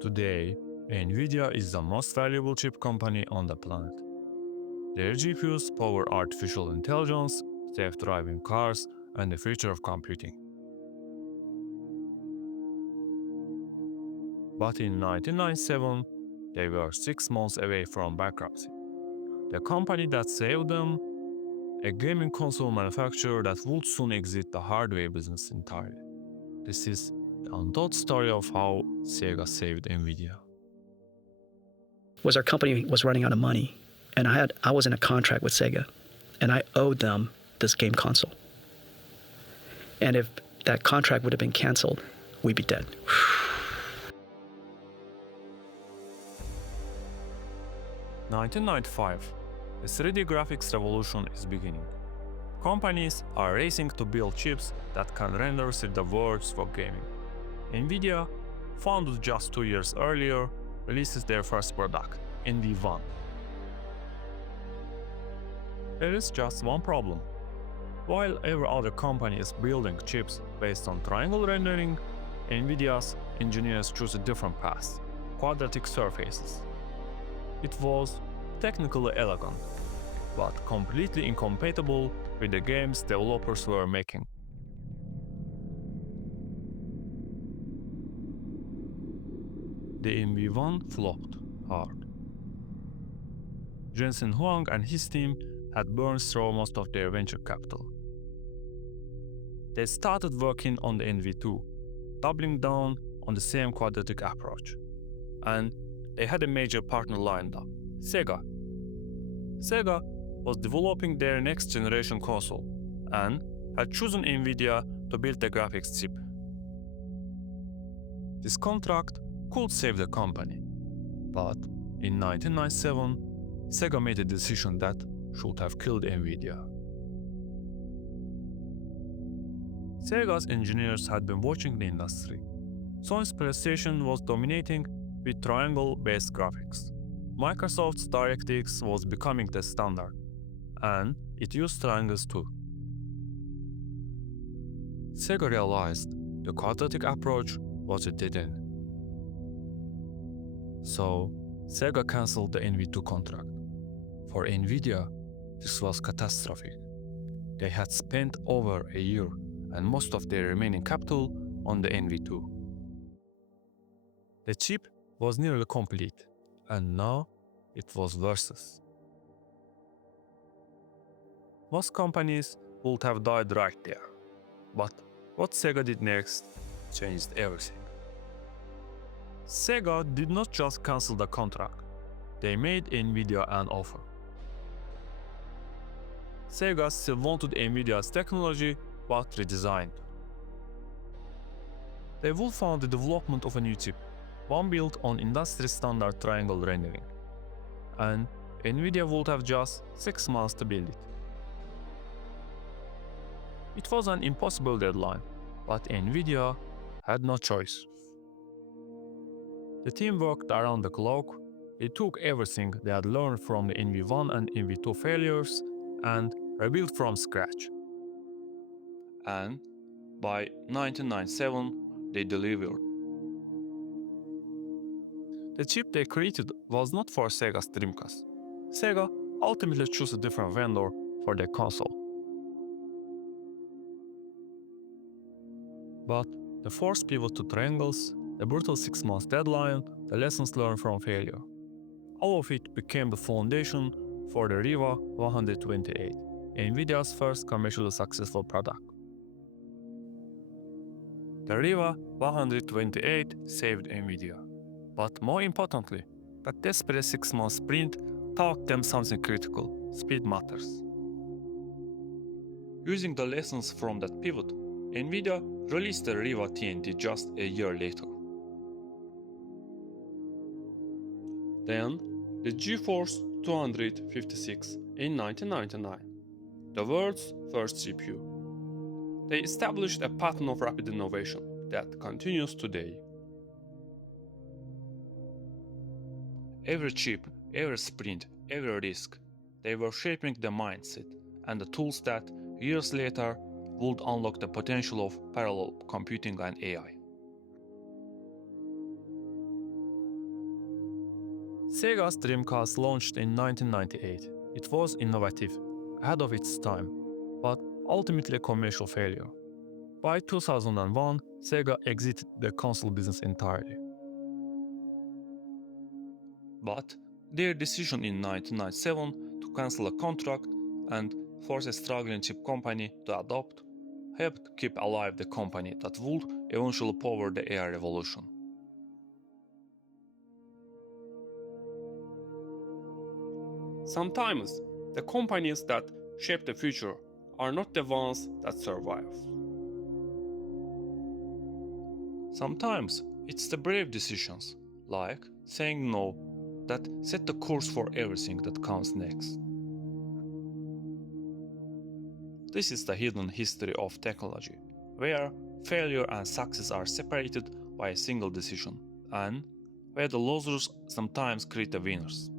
Today, Nvidia is the most valuable chip company on the planet. Their GPUs power artificial intelligence, self-driving cars, and the future of computing. But in 1997, they were 6 months away from bankruptcy. The company that saved them, a gaming console manufacturer that would soon exit the hardware business entirely. This is the untold story of how Sega saved Nvidia. Was our company was running out of money, and I was in a contract with Sega, and I owed them this game console. And if that contract would have been canceled, we'd be dead. 1995, the 3D graphics revolution is beginning. Companies are racing to build chips that can render 3D worlds for gaming. Nvidia, founded just 2 years earlier, releases their first product, NV1. There is just one problem. While every other company is building chips based on triangle rendering, Nvidia's engineers choose a different path, quadratic surfaces. It was technically elegant, but completely incompatible with the games developers were making. The NV1 flopped hard. Jensen Huang and his team had burned through most of their venture capital. They started working on the NV2, doubling down on the same quadratic approach. And they had a major partner lined up, Sega. Sega was developing their next generation console and had chosen Nvidia to build the graphics chip. This contract could save the company, but in 1997, Sega made a decision that should have killed Nvidia. Sega's engineers had been watching the industry. Sony's PlayStation was dominating with triangle-based graphics. Microsoft's DirectX was becoming the standard, and it used triangles too. Sega realized the quadratic approach was a dead end. So, Sega cancelled the NV2 contract. For Nvidia, this was catastrophic. They had spent over a year and most of their remaining capital on the NV2. The chip was nearly complete, and now it was worthless. Most companies would have died right there, but what Sega did next changed everything. Sega did not just cancel the contract, they made Nvidia an offer. Sega still wanted Nvidia's technology, but redesigned. They would fund the development of a new chip, one built on industry-standard triangle rendering, and Nvidia would have just 6 months to build it. It was an impossible deadline, but Nvidia had no choice. The team worked around the clock. They took everything they had learned from the NV1 and NV2 failures and rebuilt from scratch. And by 1997, they delivered. The chip they created was not for Sega's Dreamcast. Sega ultimately chose a different vendor for their console. But the forced pivot to triangles, the brutal 6-month deadline, the lessons learned from failure, all of it became the foundation for the Riva 128, Nvidia's first commercially successful product. The Riva 128 saved Nvidia, but more importantly, that desperate 6-month sprint taught them something critical: speed matters. Using the lessons from that pivot, Nvidia released the Riva TNT just a year later. Then, the GeForce 256 in 1999, the world's first GPU. They established a pattern of rapid innovation that continues today. Every chip, every sprint, every risk, they were shaping the mindset and the tools that, years later, would unlock the potential of parallel computing and AI. Sega's Dreamcast launched in 1998. It was innovative, ahead of its time, but ultimately a commercial failure. By 2001, Sega exited the console business entirely. But their decision in 1997 to cancel a contract and force a struggling chip company to adopt helped keep alive the company that would eventually power the AI revolution. Sometimes, the companies that shape the future are not the ones that survive. Sometimes, it's the brave decisions, like saying no, that set the course for everything that comes next. This is the hidden history of technology, where failure and success are separated by a single decision, and where the losers sometimes create the winners.